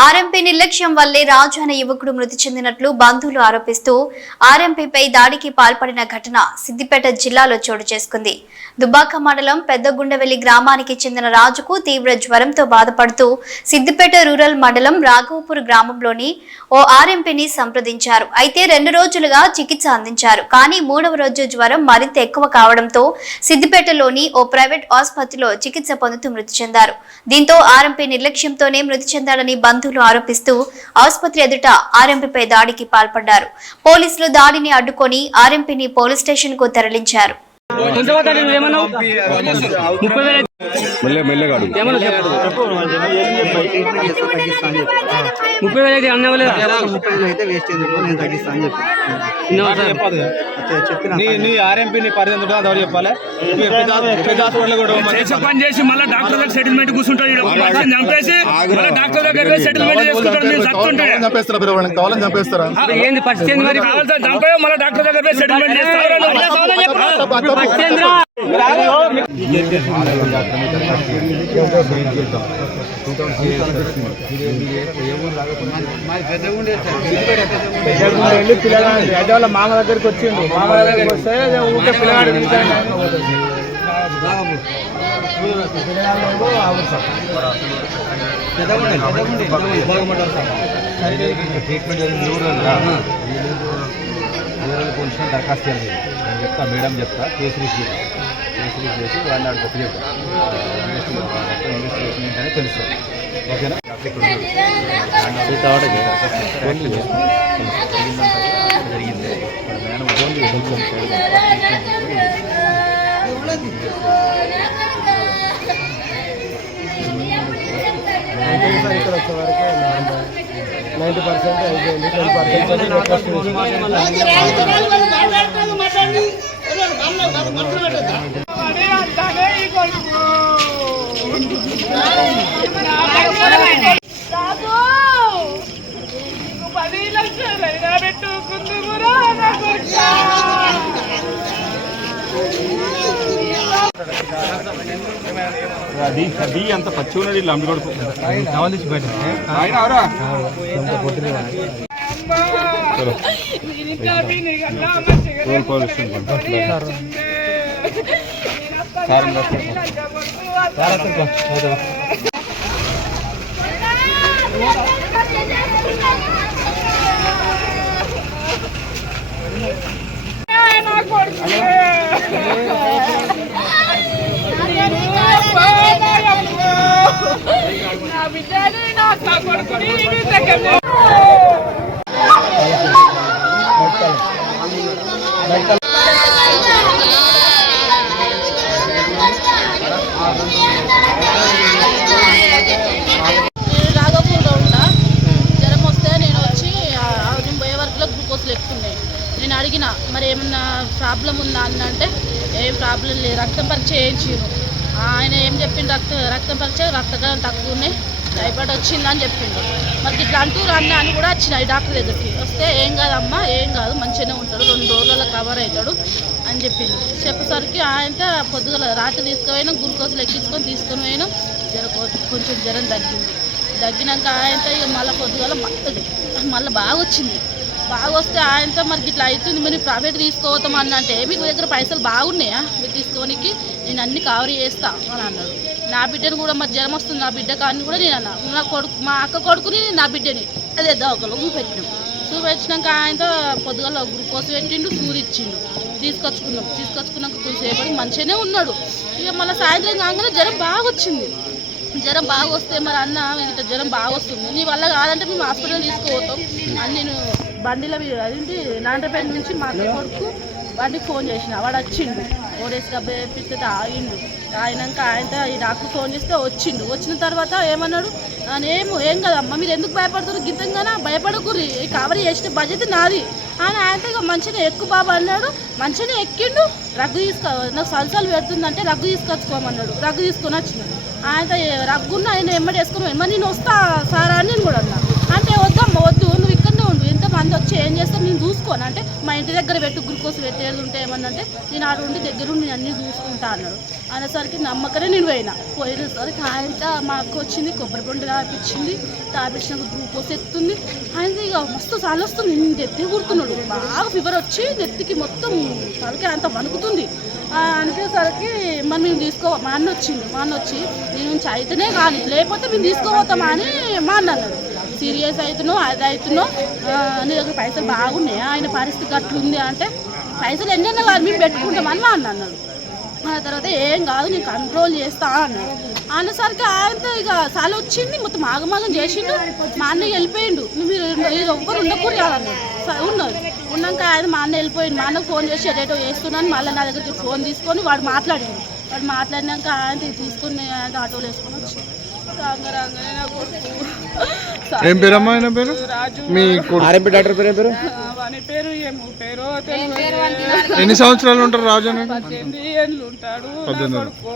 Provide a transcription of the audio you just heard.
RMP నిర్లక్ష్యం వల్లే రాజు అనే యువకుడు మృతి చెందినట్లు బంధువులు ఆరోపిస్తూ ఆర్ఎంపీపై దాడికి పాల్పడిన ఘటన సిద్దిపేట జిల్లాలో చోటు చేసుకుంది. దుబ్బాక మండలం పెద్దగుండవెల్లి గ్రామానికి చెందిన రాజుకు తీవ్ర జ్వరంతో బాధపడుతూ సిద్దిపేట రూరల్ మండలం రాఘవపూర్ గ్రామంలోని ఓ ఆర్ఎంపీని సంప్రదించారు. అయితే 2 రోజులుగా చికిత్స అందించారు. కానీ 3వ రోజు జ్వరం మరింత ఎక్కువ కావడంతో సిద్దిపేటలోని ఓ ప్రైవేట్ ఆసుపత్రిలో చికిత్స పొందుతూ మృతి చెందారు. దీంతో ఆర్ఎంపీ నిర్లక్ష్యంతోనే మృతి చెందాడని బంధువులు ఆరోపిస్తూ ఆసుపత్రి ఎదుట ఆర్ఎంపీపై దాడికి పాల్పడ్డారు. పోలీసులు దాడిని అడ్డుకొని ఆర్ఎంపీని పోలీస్ స్టేషన్ కు తరలించారు. సెటిల్మెంట్ కూర్చుంటాడు డాక్టర్ దగ్గర సెటిల్మెంట్ కావాలని చంపేస్తారా ఏంది పరిస్థితి మరి చంపే మళ్ళీ డాక్టర్ దగ్గర సెటిల్మెంట్ చేస్తారు. పెద్దవాళ్ళ మామ దగ్గరికి వచ్చిండు. మామ దగ్గరికి వస్తే ఊరికే పిల్లగాడు ట్రీట్మెంట్ జరిగింది రూరల్ పోలీసులు దరఖాస్తు చేయాలి. నేను చెప్తా, మేడం చెప్తా, కేసు రిజిస్టర్ చేసి వాళ్ళని ఆడ గొప్ప చెప్తా. ఇన్వెస్టిగేషన్ ఏంటనే తెలుస్తుంది. ఓకేనా? జరిగింది ఇక్కడ వచ్చే వరకు 90% అయిపోయింది. 10% అంత పచ్చి ఉన్నది లంబి కొడుకు కావాల్సి బయట రాఘవపూర్లో ఉంటా. జ్వరం వస్తే నేను వచ్చి పోయే వరకులో గ్లూకోజ్లు ఎక్కుతున్నాయి. నేను అడిగిన మరి ఏమన్నా ప్రాబ్లం ఉందా అన్న అంటే ఏం ప్రాబ్లం లేదు, రక్తం పరీక్ష చేయించాను. ఆయన ఏం చెప్పిండు, రక్తం పరీక్ష రక్తకణం తక్కువ ఉన్నాయి, టైఫాయిడ్ వచ్చిందని చెప్పిండు. మరి ఇట్లా అంటూరు అన్న అని కూడా వచ్చినాయి డాక్టర్ దగ్గరికి. వస్తే ఏం కాదమ్మా, ఏం కాదు, మంచిగానే ఉంటాడు, 2 రోజులలో కవర్ అవుతాడు అని చెప్పిండు. చెప్పేసరికి ఆయనతో పొద్దుగల రాత్రి తీసుకుపోయినా గ్లూకోజ్లు ఎక్కించుకొని తీసుకొని పోయినా కొంచెం జ్వరం తగ్గినాక ఆయనతో ఇక మళ్ళీ పొద్దుగల మళ్ళీ బాగా వచ్చింది. బాగా వస్తే ఆయనతో మరి ఇట్లా అవుతుంది, మీరు ప్రైవేట్ తీసుకోవద్దాం అన్న అంటే మీకు దగ్గర పైసలు బాగున్నాయా మీరు తీసుకోనికి, నేను అన్ని కవర్ చేస్తా అని అన్నాడు. నా బిడ్డను కూడా మరి జ్వరం వస్తుంది, నా బిడ్డ కానీ కూడా నేను అన్నా, నా కొడుకు మా అక్క కొడుకుని నా బిడ్డని అదే దవాఖానలో చూపెట్టినాక ఆయనతో పొద్దుగల గ్లూకోజ్ పెట్టిండు, ఇచ్చిండు. తీసుకొచ్చుకున్నాక కొంచెంసేపటి మంచిగానే ఉన్నాడు. ఇక మళ్ళీ సాయంత్రం కాగానే జ్వరం బాగా వచ్చింది. జ్వరం బాగా వస్తే మరి అన్న ఇట్లా జ్వరం బాగా వస్తుంది, నీ వల్ల కాదంటే మేము హాస్పిటల్ తీసుకుపోతాం అని నేను బండిలో అదేంటి నాండ్రపేట నుంచి మా అక్క కొడుకు బండికి ఫోన్ చేసిన. వాడు వచ్చిండు, ఓడేసి డబ్బా వేపిస్తే తాగిండు. తాగినాక ఆయనతో ఈ డాక్టర్ ఫోన్ చేస్తే వచ్చిన తర్వాత ఏమన్నాడు, ఏం కదమ్మా మీరు ఎందుకు భయపడుతున్నారు, గిద్దంగానా భయపడకూరి, కవర్ చేసిన బడ్జెట్ నాది అని ఆయనతో ఇక మంచిగా ఎక్కువ బాబు అన్నాడు. మంచిగానే ఎక్కిండు. రగ్గు నాకు సలసాలు పెడుతుందంటే రగ్గు తీసుకొచ్చుకోమన్నాడు. రగ్గు తీసుకొని వచ్చినాడు. ఆయనతో రగ్గున్న ఆయన ఎమ్మడి వేసుకొని నేను వస్తా సారా అని నేను కూడా అన్నా. అంటే వద్దమ్మా వద్దు, నువ్వు ఇక్కడనే ఉండు, ఎంతమంది వచ్చి ఏం చేస్తావు నేను చూసుకోను అంటే మా ఇంటి దగ్గర దగ్గర పెట్టు గ్లూకోజ్ పెట్టేది ఉంటే ఏమన్నంటే నేను ఆడ ఉండి దగ్గరుండి నేను అన్నీ చూసుకుంటా అన్నాడు. అనేసరికి నమ్మకనే నేను పోయినసరికి ఆయన మా అక్క వచ్చింది, కొబ్బరి బొండ తాపించింది, తాపించినాక గ్లూకోజ్ ఎక్కుతుంది. ఆయన ఇక మస్తు సార్లు వస్తుంది, నెత్తి కుడుతున్నాడు, బాగా ఫీవర్ వచ్చి నెత్తికి మొత్తం తలకి అంత వణుకుతుంది. అనిపించేసరికి మరి మేము మా అన్న వచ్చి నేను అయితేనే కానీ లేకపోతే మేము తీసుకోపోతామా అని మా అన్న అన్నాడు. సీరియస్ అవుతున్నావు అది అవుతున్నావు, నీ దగ్గర పైసలు బాగున్నాయా, ఆయన పరిస్థితి అట్లుంది అంటే పైసలు ఎన్నైనా కాదు మేము పెట్టుకుంటామని మా అన్న అన్నాడు. ఆ తర్వాత ఏం కాదు నేను కంట్రోల్ చేస్తా అన్నాడు. అనేసరికి ఆయనతో ఇక చాలా వచ్చింది, మొత్తం ఆగమాగం చేసిండు. మా అన్న వెళ్ళిపోయిండు, మీరు ఎవ్వరు ఉండకూడదు కాదన్నాడు. ఉన్నది ఉన్నాక ఆయన మా అన్న వెళ్ళిపోయిండు. మా అన్నకు ఫోన్ చేసి ఎటో వేస్తున్నాను, మళ్ళీ నా దగ్గరికి ఫోన్ తీసుకొని వాడు మాట్లాడిండు. వాడు మాట్లాడినాక ఆయన తీసుకుని ఆయన ఆటోలో వేసుకొని వచ్చి రాగానే నా కొడుకు ఏం పేరమ్మా ఆయన పేరు? మీ ఆర్ఎంపీ డాక్టర్ పేరు ఏం పేరు? వాని పేరు ఏమో పేరు ఎన్ని సంవత్సరాలు ఉంటారు రాజు అని? 18 ఏళ్ళు ఉంటాడు. నా కొడుకు